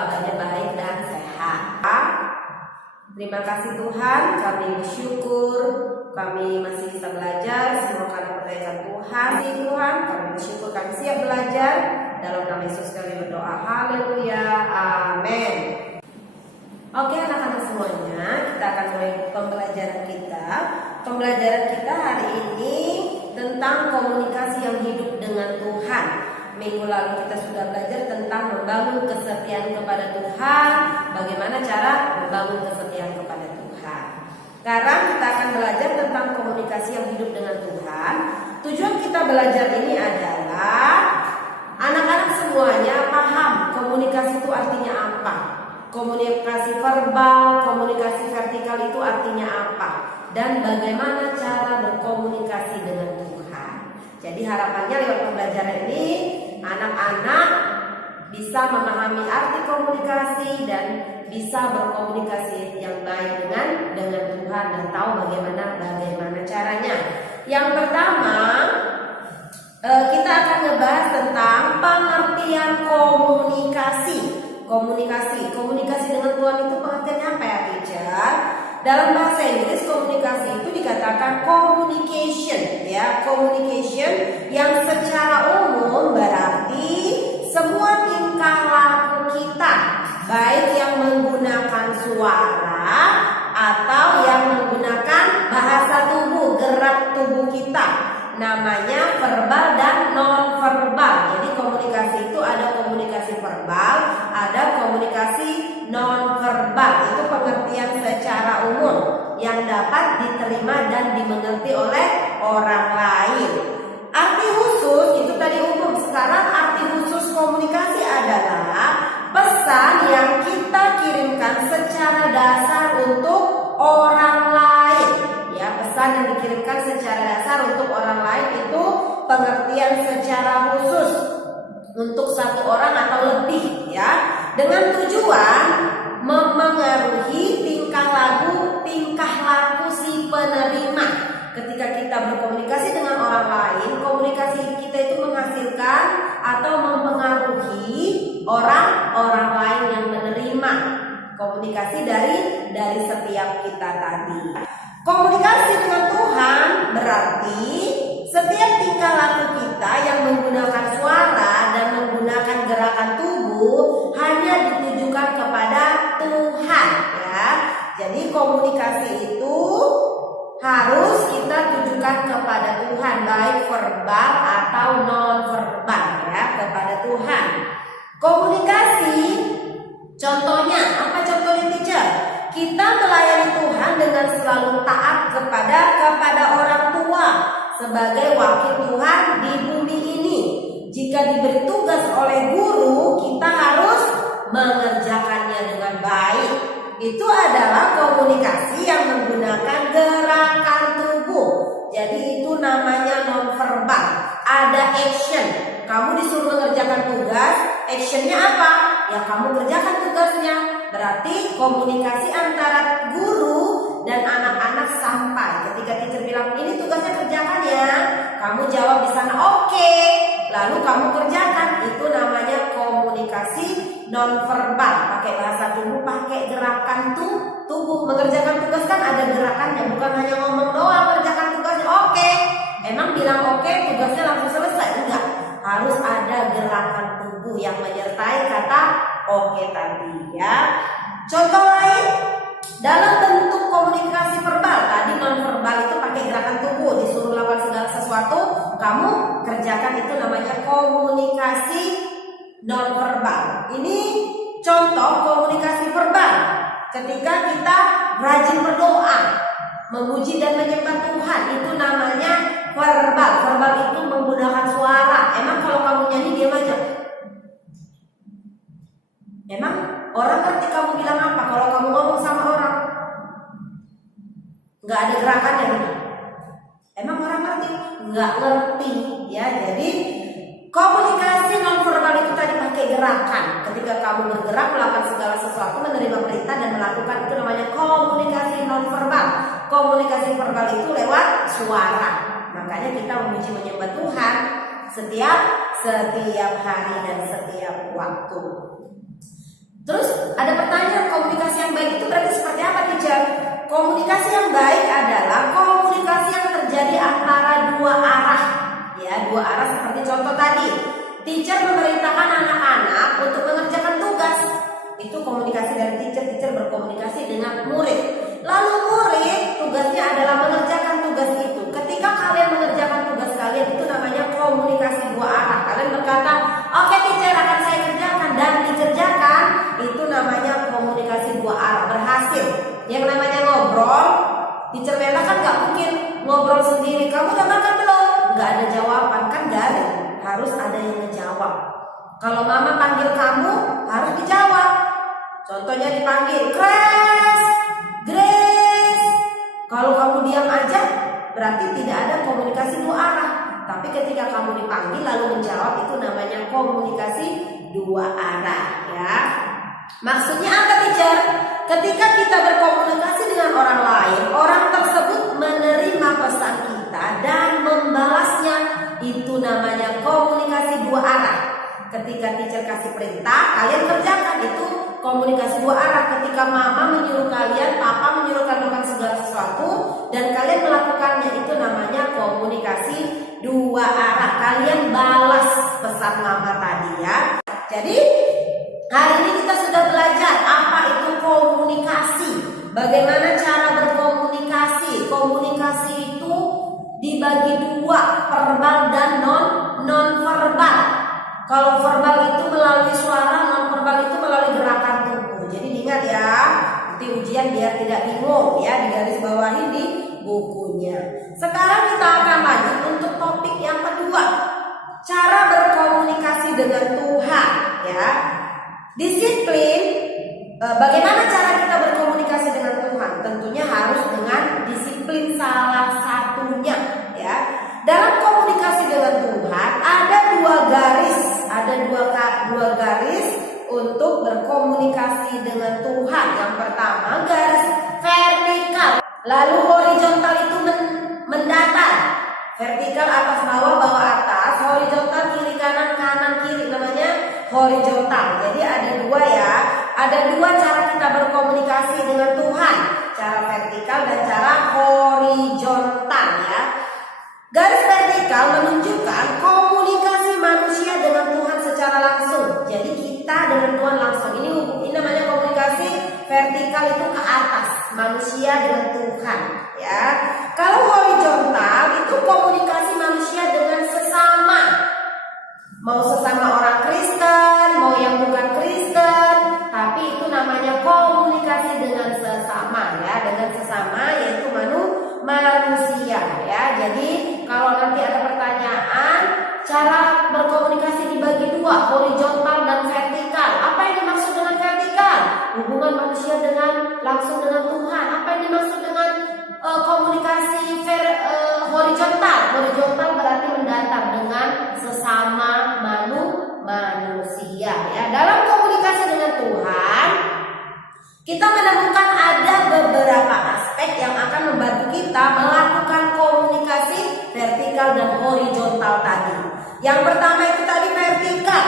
kabarnya baik dan sehat. Terima kasih Tuhan, kami bersyukur kami masih bisa belajar. Semua karena pertanyaan Tuhan. Tuhan, kami bersyukur kami siap belajar. Dalam nama Yesus kami berdoa. Haleluya. Amin. Oke anak-anak semuanya, kita akan mulai pembelajaran kita. Pembelajaran kita hari ini tentang komunikasi yang hidup dengan Tuhan. Minggu lalu kita sudah belajar tentang membangun kesetiaan kepada Tuhan. Bagaimana cara membangun kesetiaan kepada Tuhan. Sekarang kita akan belajar tentang komunikasi yang hidup dengan Tuhan. Tujuan kita belajar ini adalah anak-anak semuanya paham komunikasi itu artinya apa. Komunikasi verbal, komunikasi vertikal itu artinya apa, dan bagaimana cara berkomunikasi dengan Tuhan. Jadi harapannya lewat pembelajaran ini anak-anak bisa memahami arti komunikasi dan bisa berkomunikasi yang baik dengan Tuhan dan tahu bagaimana caranya. Yang pertama, kita akan ngebahas tentang pengertian komunikasi. Komunikasi dengan Tuhan itu pengertiannya apa ya, teacher? Dalam bahasa Inggris komunikasi itu dikatakan communication, ya, communication yang secara umum berarti semua tingkah laku kita, baik yang menggunakan suara atau yang menggunakan bahasa tubuh, gerak tubuh kita, namanya verbal dan non verbal. Jadi komunikasi itu ada komunikasi verbal, ada komunikasi non verbal. Itu pengertian secara umum yang dapat diterima dan dimengerti oleh orang lain. Arti khusus itu tadi umum. Sekarang arti khusus komunikasi adalah pesan yang kita kirimkan secara dasar untuk orang lain. Ya, pesan yang dikirimkan secara dasar untuk orang lain itu pengertian secara khusus untuk satu orang atau lebih, ya, dengan tujuan memengaruhi tingkah laku si penerima. Ketika kita berkomunikasi dengan orang lain, komunikasi kita itu menghasilkan atau mempengaruhi orang lain yang menerima komunikasi dari setiap kita tadi. Komunikasi dengan Tuhan berarti setiap tingkah laku kita yang menggunakan suara dan menggunakan gerakan tubuh hanya ditujukan kepada Tuhan, ya. Jadi komunikasi itu harus kita tujukan kepada Tuhan, baik verbal atau non verbal, ya, kepada Tuhan. Komunikasi contohnya apa? Contohnya, teacher, kita melayani Tuhan dengan selalu taat kepada orang tua sebagai wakil Tuhan di bumi ini. Jika diberi tugas oleh guru, kita harus mengerjakannya dengan baik. Itu adalah komunikasi yang menggunakan gerakan tubuh. Jadi itu namanya non-verbal. Ada action. Kamu disuruh mengerjakan tugas, actionnya apa? Ya kamu kerjakan tugasnya. Berarti komunikasi antara guru dan anak-anak sampai. Ketika teacher bilang ini tugasnya kerjakan ya, kamu jawab di sana oke. Lalu kamu kerjakan. Itu namanya komunikasi non-verbal. Pakai bahasa tubuh, pakai gerakan tubuh. Mengerjakan tugas kan ada gerakannya, bukan hanya ngomong doang mengerjakan tugasnya oke. Emang bilang oke tugasnya langsung selesai? Enggak. Harus ada gerakan tubuh yang menyertai kata oke tadi, ya. Contoh lain dalam bentuk komunikasi verbal, tadi non verbal itu pakai gerakan tubuh, disuruh lakukan segala sesuatu kamu kerjakan, itu namanya komunikasi non verbal. Ini contoh komunikasi verbal. Ketika kita rajin berdoa, memuji dan menyembah Tuhan, itu namanya verbal. Verbal itu menggunakan suara. Emang kalau kamu nyanyi diam aja? Emang orang ngerti kamu bilang apa kalau kamu ngomong sama orang? Nggak ada gerakannya gitu. Emang orang ngerti? Nggak ngerti, ya. Jadi komunikasi nonverbal itu tadi pakai gerakan. Ketika kamu bergerak melakukan segala sesuatu, menerima perintah dan melakukan, itu namanya komunikasi nonverbal. Komunikasi verbal itu lewat suara. Makanya kita memuji menyembah Tuhan setiap hari dan setiap waktu. Terus terjadi antara dua arah, ya, dua arah seperti contoh tadi. Teacher memerintahkan anak-anak untuk mengerjakan tugas. Itu komunikasi dari teacher berkomunikasi dengan murid. Lalu murid tugasnya adalah mengerjakan tugas itu. Ketika kalian mengerjakan tugas kalian, itu namanya komunikasi dua arah. Kalian berkata, oke teacher, akan saya kerjakan, dan dikerjakan. Itu namanya komunikasi dua arah, berhasil. Yang namanya ngobrol, teacher Mela kan gak mungkin ngobrol sendiri. Kamu udah makan belum? Gak ada jawaban, kan garing. Harus ada yang menjawab. Kalau mama panggil kamu, harus dijawab. Contohnya dipanggil, Grace. Kalau kamu diam aja, berarti tidak ada komunikasi dua arah. Tapi ketika kamu dipanggil lalu menjawab, itu namanya komunikasi dua arah, ya. Maksudnya apa, teacher? Ketika kita berkomunikasi dengan orang lain, orang tersebut menerima pesan kita dan membalasnya. Itu namanya komunikasi dua arah. Ketika teacher kasih perintah, kalian kerjakan, itu komunikasi dua arah. Ketika mama menyuruh kalian, papa menyuruh kalian melakukan segala sesuatu dan kalian melakukannya, itu namanya komunikasi dua arah. Kalian balas pesan mama tadi, ya. Jadi hari ini kita sudah belajar apa itu komunikasi. Bagaimana cara berkomunikasi. Komunikasi itu dibagi dua, verbal dan non-verbal. Kalau verbal itu melalui suara, non-verbal itu melalui gerakan tubuh. Jadi ingat ya, nanti ujian biar tidak bingung, ya, digaris bawahi di bukunya. Sekarang kita akan lanjut untuk topik yang kedua, cara berkomunikasi dengan Tuhan, ya. Disiplin. Bagaimana cara kita berkomunikasi dengan Tuhan? Tentunya harus dengan disiplin salah satunya, ya. Dalam komunikasi dengan Tuhan ada dua garis untuk berkomunikasi dengan Tuhan. Yang pertama garis vertikal, lalu horizontal itu mendatar. Vertikal atas bawah, bawah atas, horizontal kiri kanan, kanan kiri, namanya horizontal. Jadi ada dua, ya. Ada dua cara kita berkomunikasi dengan Tuhan, cara vertikal dan cara horizontal, ya. Garis vertikal menunjukkan komunikasi manusia dengan Tuhan secara langsung. Jadi kita dengan Tuhan langsung. Ini namanya komunikasi vertikal, itu ke atas, manusia dengan Tuhan, ya. Kalau horizontal itu komunikasi manusia dengan sesama. Mau sesama orang Kristen, mau yang bukan Kristen, tapi itu namanya komunikasi dengan sesama, ya, dengan sesama yaitu manusia, ya. Jadi kalau nanti ada pertanyaan, cara berkomunikasi dibagi dua, horizontal dan vertikal. Apa yang dimaksud dengan vertikal? Hubungan manusia langsung dengan Tuhan. Apa yang dimaksud dengan komunikasi horizontal? Horizontal berarti mendatar dengan sesama manusia, ya. Dalam komunikasi dengan Tuhan, kita menemukan ada beberapa aspek yang akan membantu kita melakukan komunikasi vertikal dan horizontal tadi. Yang pertama itu tadi vertikal.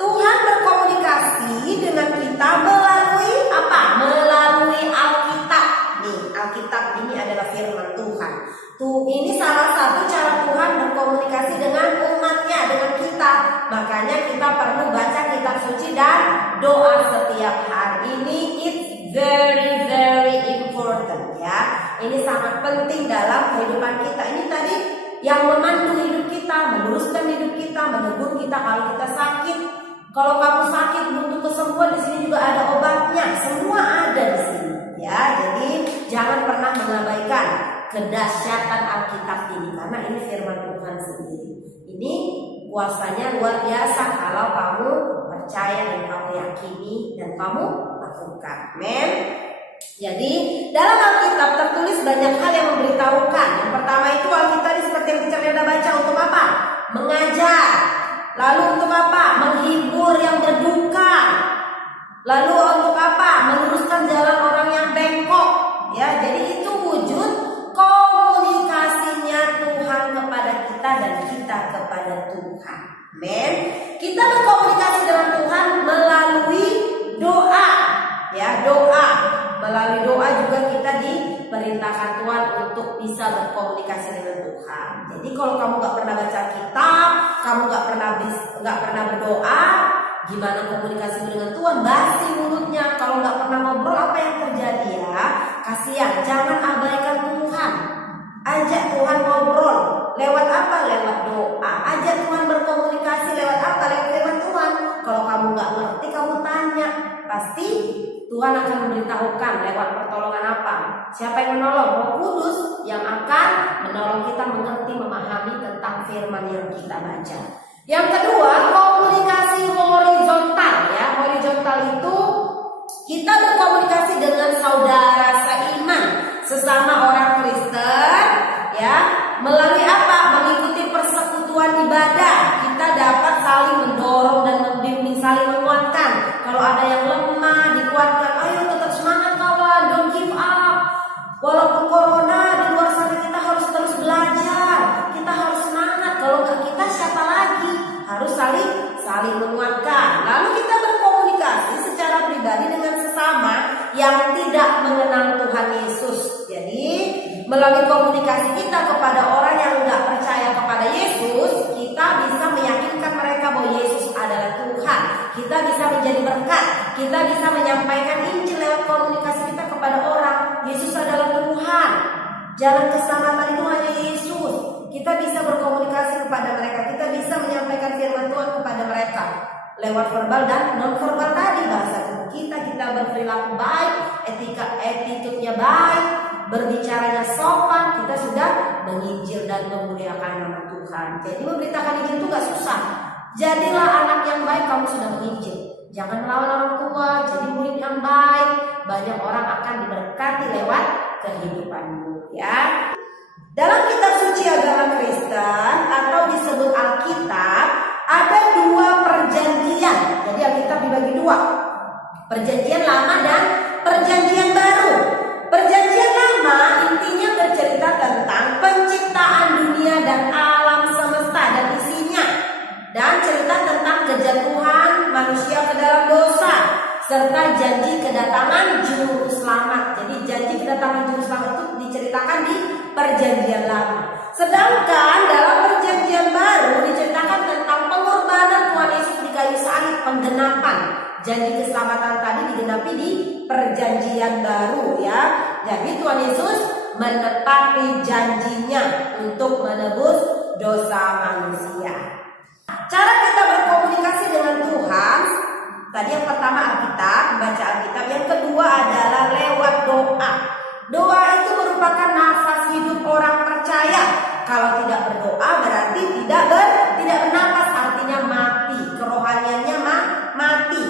Tuhan berkomunikasi dengan kita melalui apa? Melalui Alkitab. Nih, Alkitab ini adalah firman Tuhan. Ini salah satu cara Tuhan berkomunikasi dengan umatnya, dengan kita. Makanya kita perlu baca kitab suci dan doa setiap hari. Ini it's very very important, ya. Ini sangat penting dalam kehidupan kita. Ini tadi yang memandu hidup kita, meluruskan hidup kita, menegur kita kalau kita sakit. Kalau kamu sakit butuh kesembuhan, di sini juga ada obatnya. Semua ada di sini, ya. Jadi jangan pernah mengabaikan kedahsyatan Alkitab ini, karena ini firman Tuhan sendiri. Ini kuasanya luar biasa kalau kamu percaya dan kamu yakini dan kamu lakukan. Amen. Jadi dalam Alkitab tertulis banyak hal yang memberitahukan. Yang pertama itu Alkitab seperti yang kita sudah baca, untuk apa? Mengajar. Lalu untuk apa? Menghibur yang berduka. Lalu untuk apa? Meluruskan jalan orang yang bengkok. Ya, jadi itu wujud komunikasinya Tuhan kepada kita dan kita kepada Tuhan. Amen. Kita berkomunikasi dengan Tuhan melalui doa, ya, doa. Melalui doa juga kita perintahkan Tuhan untuk bisa berkomunikasi dengan Tuhan. Jadi kalau kamu nggak pernah baca kitab, kamu nggak pernah berdoa, gimana komunikasi dengan Tuhan? Basi mulutnya. Kalau nggak pernah ngobrol, apa yang terjadi ya? Kasihan. Jangan abaikan Tuhan. Ajak Tuhan ngobrol. Lewat apa? Lewat doa. Ajak Tuhan berkomunikasi lewat apa? Lewat firman Tuhan. Kalau kamu nggak ngerti, kamu tanya. Pasti Tuhan akan memberitahukan lewat pertolongan apa. Siapa yang menolong? Roh Kudus yang akan menolong kita mengerti, memahami tentang firman yang kita baca. Yang kedua, komunikasi horizontal ya. Horizontal itu kita berkomunikasi dengan saudara seiman, sesama orang Kristen ya. Melalui apa? Mengikuti persekutuan ibadah. Kita dapat saling mendorong dan membimbing, saling menguatkan. Kalau ada yang lemah, dikuatkan. Ayo tetap semangat kawan, don't give up. Walaupun corona di luar sana, kita harus terus belajar. Kita harus semangat. Kalau nggak kita, siapa lagi? Harus saling menguatkan. Lalu kita berkomunikasi secara pribadi dengan sesama yang tidak mengenal Tuhan Yesus. Jadi melalui komunikasi kita kepada orang yang nggak percaya kepada Yesus, kita bisa meyakinkan mereka bahwa Yesus adalah Tuhan. Kita bisa menjadi berkat. Kita bisa menyampaikan Injil lewat komunikasi kita kepada orang. Yesus adalah Tuhan. Jalan keselamatan itu hanya Yesus. Kita bisa berkomunikasi kepada mereka. Kita bisa menyampaikan firman Tuhan kepada mereka lewat verbal dan non verbal tadi. Bahasa kita berperilaku baik, attitude-nya baik, berbicaranya sopan, kita sudah menginjil dan memuliakan nama Tuhan. Jadi memberitakan Injil itu gak susah. Jadilah anak yang baik, kamu sudah menginjil. Jangan melawan orang tua, jadi murid yang baik. Banyak orang akan diberkati lewat kehidupanmu ya. Dalam kitab suci agama Kristen atau disebut Alkitab, ada dua perjanjian. Jadi Alkitab dibagi dua. Perjanjian lama dan perjanjian baru. Perjanjian lama intinya bercerita tentang penciptaan dunia dan alam semesta dan isinya, dan cerita tentang kejatuhan manusia ke dalam dosa serta janji kedatangan juru selamat. Jadi janji kedatangan juru selamat itu diceritakan di perjanjian lama. Sedangkan dalam perjanjian baru diceritakan tentang pengorbanan Tuhan Yesus di kayu salib, penggenapan janji keselamatan tadi digenapi di perjanjian baru ya. Jadi Tuhan Yesus menepati janjinya untuk menebus dosa manusia. Cara kita berkomunikasi dengan Tuhan, tadi yang pertama Alkitab, membaca Alkitab. Yang kedua adalah lewat doa. Doa itu merupakan nafas hidup orang percaya. Kalau tidak berdoa berarti tidak bernafas, artinya mati, kerohaniannya mati.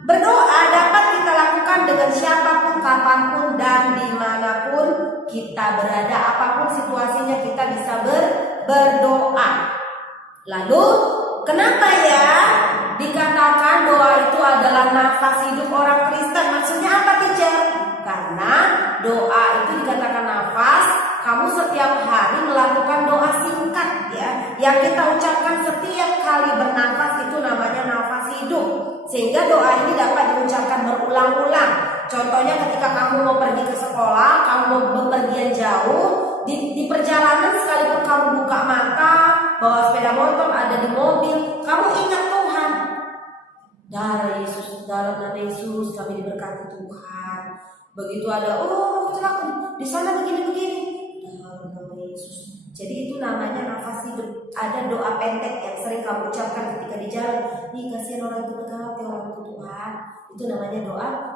Berdoa dapat kita lakukan dengan siapapun, kapanpun, dan dimanapun kita berada. Apapun situasinya kita bisa berdoa. Lalu kenapa ya dikatakan doa itu adalah nafas hidup orang Kristen? Maksudnya apa, teacher? Karena doa itu dikatakan nafas. Kamu setiap hari melakukan doa singkat ya, yang kita ucapkan setiap kali bernafas, itu namanya nafas hidup. Sehingga doa ini dapat diucapkan berulang-ulang. Contohnya ketika kamu mau pergi ke sekolah, kamu mau bepergian jauh, di perjalanan sekalipun kamu buka mata, bawa sepeda motor, ada di mobil, kamu ingat Tuhan. Darah Yesus, dalam nama Yesus kami diberkati Tuhan. Begitu ada kecelakaan di sana begini-begini, dalam nama Yesus. Jadi itu namanya nafas hidup. Ada doa pendek yang sering kamu ucapkan ketika di jalan. Ih, kasihan orang itu berkati, orang itu Tuhan. Itu namanya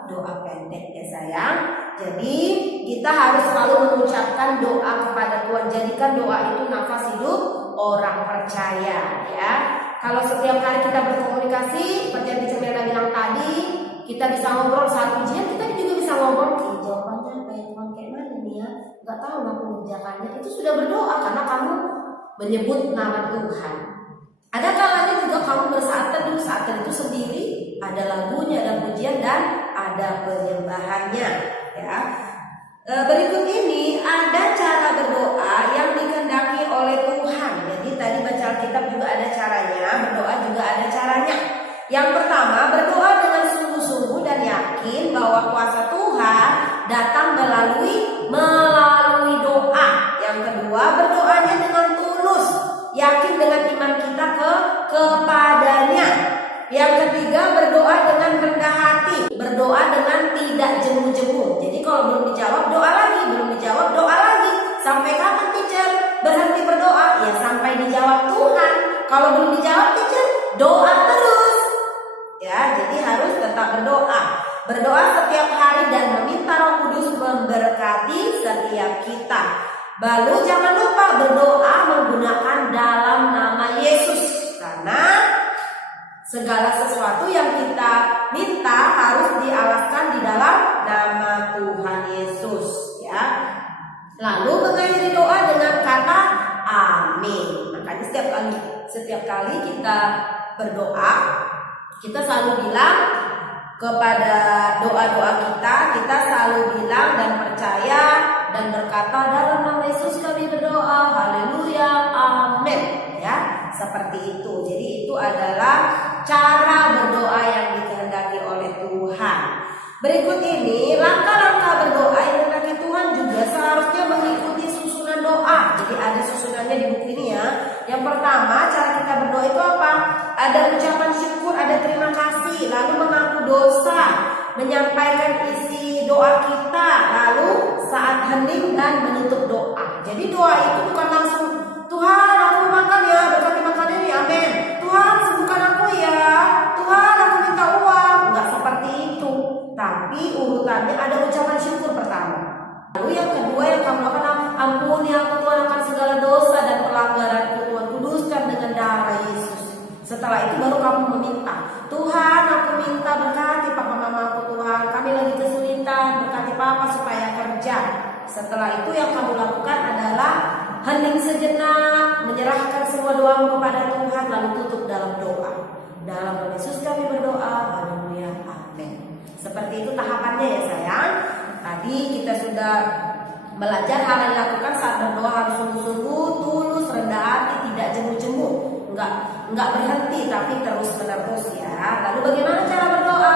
doa pendek ya sayang. Jadi kita harus selalu mengucapkan doa kepada Tuhan. Jadikan doa itu nafas hidup orang percaya ya. Kalau setiap hari kita berkomunikasi, seperti yang Teacher Mela bilang tadi, kita bisa ngobrol saat ujian, kita juga bisa ngobrol, jawabannya apa ya Tuhan, kayak mana nih ya, nggak tahu lah mengerjakannya. Itu sudah berdoa karena kamu menyebut nama Tuhan. Ada kalanya juga kamu bersaat teduh itu sendiri, ada lagunya, ada pujian, dan ada penyembahannya ya. Berikut ini ada cara berdoa yang dikehendaki oleh Tuhan. Jadi tadi baca Alkitab juga ada caranya, berdoa juga ada caranya. Yang pertama, berdoa dengan sungguh-sungguh dan yakin bahwa kuasa Tuhan datang melalui berdoa setiap hari dan meminta Roh Kudus memberkati setiap kita. Lalu jangan lupa berdoa menggunakan dalam nama Yesus, karena segala sesuatu yang kita minta harus dialaskan di dalam nama Tuhan Yesus, ya. Lalu mengakhiri doa dengan kata amin. Makanya setiap kali kita berdoa, kita selalu bilang kepada doa-doa kita selalu bilang dan percaya dan berkata dalam nama Yesus kami berdoa, haleluya, amin, ya, seperti itu. Jadi itu adalah cara berdoa yang dikehendaki oleh Tuhan. Berikut ini langkah-langkah berdoa yang dikehendaki Tuhan juga seharusnya mengikuti susunan doa. Jadi ada susunannya di buku ini, ya. Yang pertama, cara kita berdoa itu apa? Ada ucapan syukur, ada terima kasih, lalu mengaku dosa, menyampaikan isi doa kita, lalu saat hening dan menutup doa. Jadi doa itu bukan langsung Tuhan aku makan ya, berkati makan ini, amin. Tuhan sembuhkan aku ya, Tuhan aku minta uang. Enggak seperti itu. Tapi urutannya ada ucapan syukur pertama. Lalu yang kedua yang kamu lakukan, ampuni aku Tuhan akan segala dosa dan pelanggaranku, Tuhan kuduskan dengan darah Yesus. Setelah itu baru kamu meminta, Tuhan aku minta berkati papa mamaku Tuhan, kami lagi kesulitan, berkati papa supaya kerja. Setelah itu yang kamu lakukan adalah hening sejenak, menyerahkan semua doamu kepada Tuhan, lalu tutup dalam doa. Dalam nama Yesus kami berdoa, haleluya, amin. Seperti itu tahapannya ya sayang. Tadi kita sudah belajar hal yang dilakukan saat berdoa harus sungguh-sungguh, tulus, rendah hati, tidak jemu-jemu, enggak berhenti tapi terus menerus, ya. Lalu bagaimana cara berdoa?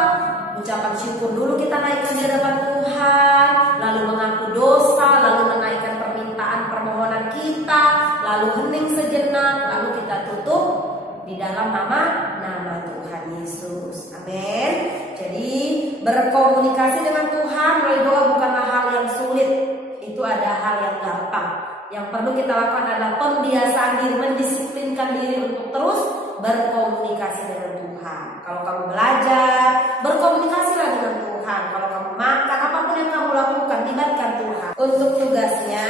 Ucapan syukur dulu kita naikkan di hadapan Tuhan, lalu mengaku dosa, lalu menaikkan permintaan permohonan kita, lalu hening sejenak, lalu kita tutup di dalam nama Tuhan Yesus. Amin. Jadi berkomunikasi dengan Tuhan melalui doa bukanlah hal yang sulit. Itu ada hal yang gampang. Yang perlu kita lakukan adalah pembiasaan diri, mendisiplinkan diri untuk terus berkomunikasi dengan Tuhan. Kalau kamu belajar, berkomunikasilah dengan Tuhan. Kalau kamu makan, apapun yang kamu lakukan, libatkan Tuhan. Untuk tugasnya,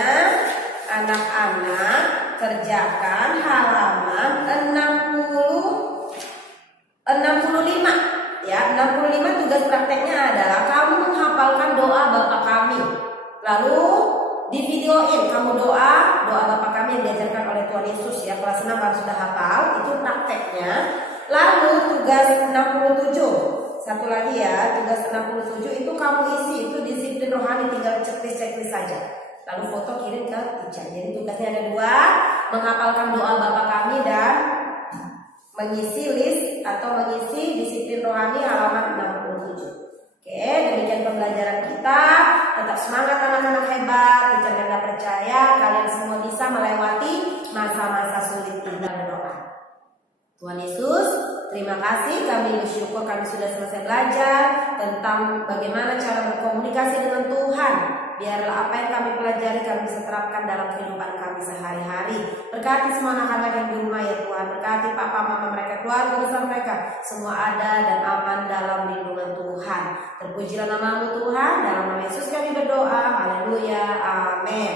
anak-anak kerjakan halaman 65. Ya, 65 tugas prakteknya adalah kamu menghafalkan doa Bapa Kami. Lalu di videoin kamu doa Bapa Kami yang diajarkan oleh Tuhan Yesus, ya. Kelas 6 harus sudah hafal, itu prakteknya. Lalu tugas 67. Satu lagi ya, tugas 67 itu kamu isi, itu disiplin rohani, tinggal checklist saja. Lalu foto kirim ke teacher. Jadi tugasnya ada 2, menghafalkan doa Bapa Kami dan mengisi list atau mengisi disiplin rohani halaman 67. Oke, demikian pembelajaran kita. Tetap semangat anak-anak hebat. Teacher Ganda percaya kalian semua bisa melewati masa-masa sulit ini berdoa. Tuhan Yesus, terima kasih. Kami bersyukur kami sudah selesai belajar tentang bagaimana cara berkomunikasi dengan Tuhan. Biarlah apa yang kami pelajari kami bisa terapkan dalam kehidupan kami sehari-hari. Berkati semua anak-anak yang di rumah ya Tuhan. Berkati papa mama mereka, keluarga besar mereka, semua ada dan aman dalam lindungan Tuhan. Terpujilah nama-Mu Tuhan. Dalam nama Yesus kami berdoa. Haleluya. Amin.